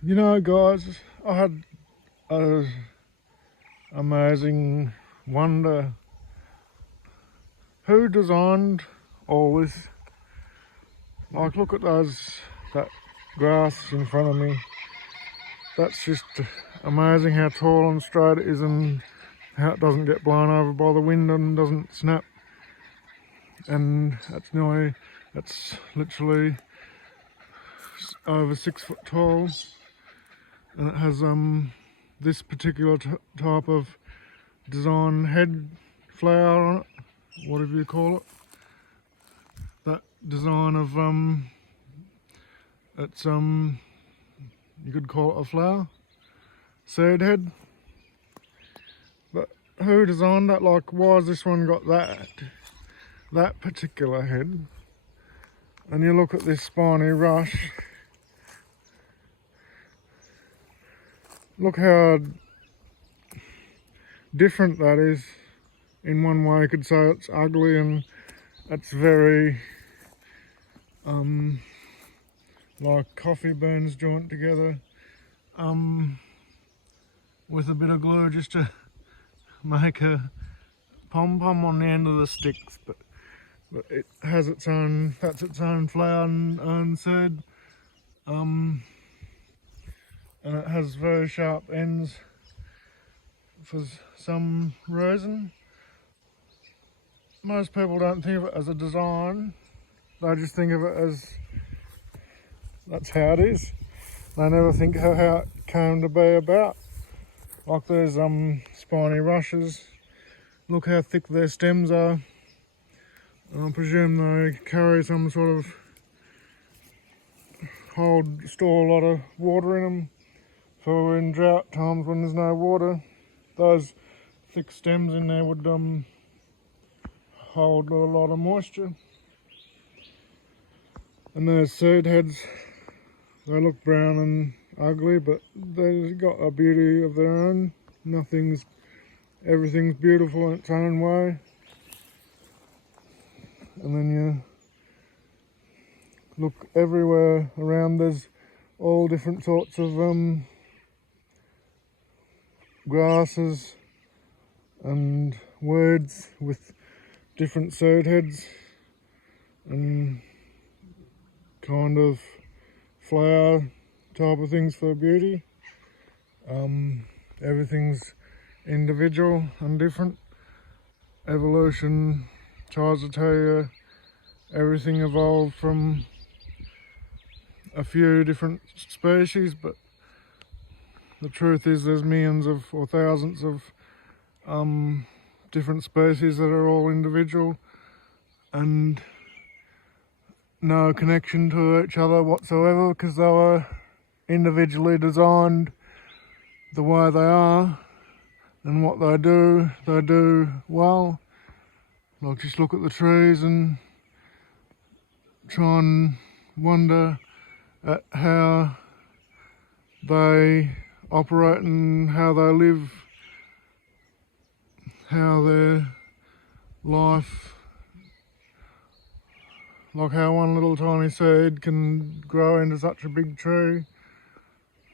You know, guys, I had a amazing wonder. Who designed all this? Like, look at that grass in front of me. That's just amazing how tall and straight it is and how it doesn't get blown over by the wind and doesn't snap. And that's literally over 6 foot tall. And it has this particular type of design head flower on it, whatever you call it. That design of it's you could call it a flower, seed head. But who designed that? Like, why has this one got that particular head? And you look at this spiny rush. Look how different that is. In one way you could say it's ugly and it's very like coffee beans joined together with a bit of glue just to make a pom-pom on the end of the sticks, but it has its own, that's its own flower and own seed, and it has very sharp ends for some reason. Most people don't think of it as a design, they just think of it as that's how it is. They never think how it came to be about. Like these spiny rushes, look how thick their stems are. And I presume they carry some sort of store a lot of water in them for in drought times when there's no water. Those thick stems in there would hold a lot of moisture. And those seed heads, they look brown and ugly, but they've got a beauty of their own. Everything's beautiful in its own way. And then you look everywhere around, there's all different sorts of grasses and weeds with different seed heads and kind of flower type of things for beauty. Everything's individual and different. Evolution tries to tell you everything evolved from a few different species, but the truth is there's millions or thousands of different species that are all individual and no connection to each other whatsoever, because they were individually designed the way they are, and what they do well. Like, just look at the trees and try and wonder at how they operate and how they live, how their life, like how one little tiny seed can grow into such a big tree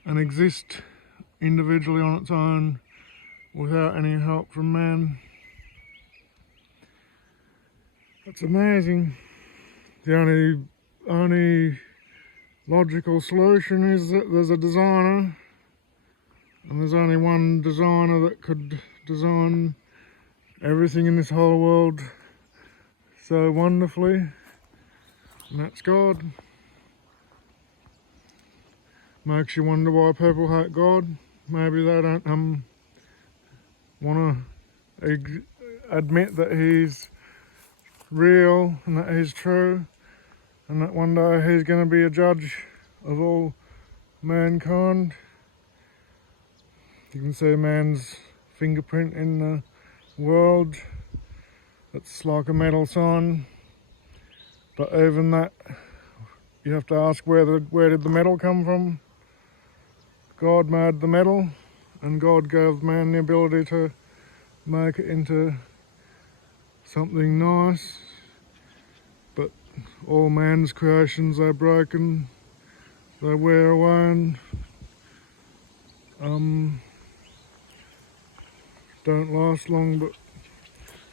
and exist individually on its own without any help from man. It's amazing. The only logical solution is that there's a designer, and there's only one designer that could design everything in this whole world so wonderfully, and that's God. Makes you wonder why people hate God. Maybe they don't want to admit that he's real and that he's true, and that one day he's going to be a judge of all mankind. You can see man's fingerprint in the world. It's like a metal sign, but even that, you have to ask where did the metal come from? God made the metal, and God gave man the ability to make it into something nice, but all man's creations are broken, they wear away, and don't last long, but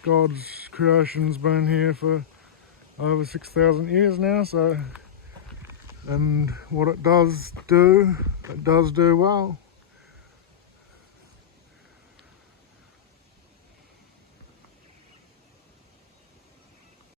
God's creation's been here for over 6,000 years now, so, and what it does do well.